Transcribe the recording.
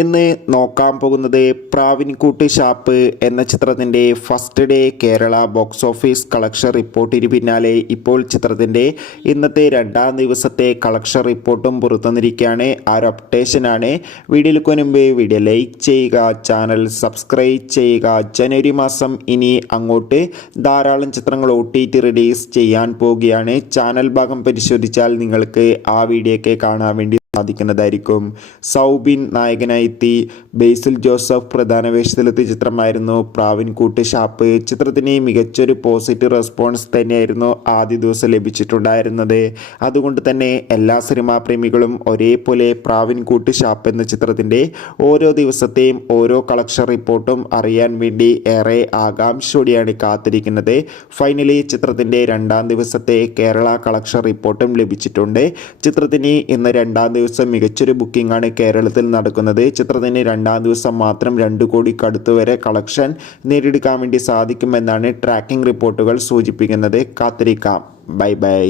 ഇന്ന് നോക്കാൻ പോകുന്നത് പ്രാവിൻകൂട്ട് ഷാപ്പ് എന്ന ചിത്രത്തിൻ്റെ first day Kerala box office collection റിപ്പോർട്ടിന് പിന്നാലെ ഇപ്പോൾ ചിത്രത്തിൻ്റെ ഇന്നത്തെ രണ്ടാം ദിവസത്തെ കളക്ഷൻ റിപ്പോർട്ടും പുറത്തുവന്നിരിക്കുകയാണ്. ആ ഒരു അപ്ഡേഷനാണ് വീഡിയോയിലേക്ക് മുൻപ് വീഡിയോ ലൈക്ക് ചെയ്യുക, ചാനൽ സബ്സ്ക്രൈബ് ചെയ്യുക. ജനുവരി മാസം ഇനി അങ്ങോട്ട് ധാരാളം ചിത്രങ്ങൾ OTT റിലീസ് ചെയ്യാൻ പോവുകയാണ്. ചാനൽ ഭാഗം പരിശോധിച്ചാൽ നിങ്ങൾക്ക് ആ വീഡിയോയൊക്കെ കാണാൻ വേണ്ടി സാധിക്കുന്നതായിരിക്കും. സൗബിൻ നായകനായെത്തി ബേസിൽ ജോസഫ് പ്രധാന വേഷത്തിലെത്തിയ ചിത്രമായിരുന്നു പ്രാവിൻകൂട്ട് ഷാപ്പ്. ചിത്രത്തിന് മികച്ചൊരു പോസിറ്റീവ് റെസ്പോൺസ് തന്നെയായിരുന്നു ആദ്യ ദിവസം ലഭിച്ചിട്ടുണ്ടായിരുന്നത്. അതുകൊണ്ട് തന്നെ എല്ലാ സിനിമാ പ്രേമികളും ഒരേപോലെ പ്രാവിൻകൂട്ട് ഷാപ്പ് എന്ന ചിത്രത്തിൻ്റെ ഓരോ ദിവസത്തെയും ഓരോ കളക്ഷൻ റിപ്പോർട്ടും അറിയാൻ വേണ്ടി ഏറെ ആകാംക്ഷയോടെയാണ് കാത്തിരിക്കുന്നത്. ഫൈനലി ചിത്രത്തിൻ്റെ രണ്ടാം ദിവസത്തെ കേരള കളക്ഷൻ റിപ്പോർട്ടും ലഭിച്ചിട്ടുണ്ട്. ചിത്രത്തിന് ഇന്ന് രണ്ടാം ദിവസം മികച്ചൊരു ബുക്കിംഗ് ആണ് കേരളത്തിൽ നടക്കുന്നത്. ചിത്രത്തിന് രണ്ടാം ദിവസം മാത്രം 2 കോടിക്ക് അടുത്ത് വരെ കളക്ഷൻ നേടിയെടുക്കാൻ വേണ്ടി സാധിക്കുമെന്നാണ് ട്രാക്കിംഗ് റിപ്പോർട്ടുകൾ സൂചിപ്പിക്കുന്നത്. കാത്തിരിക്കാം. Bye bye.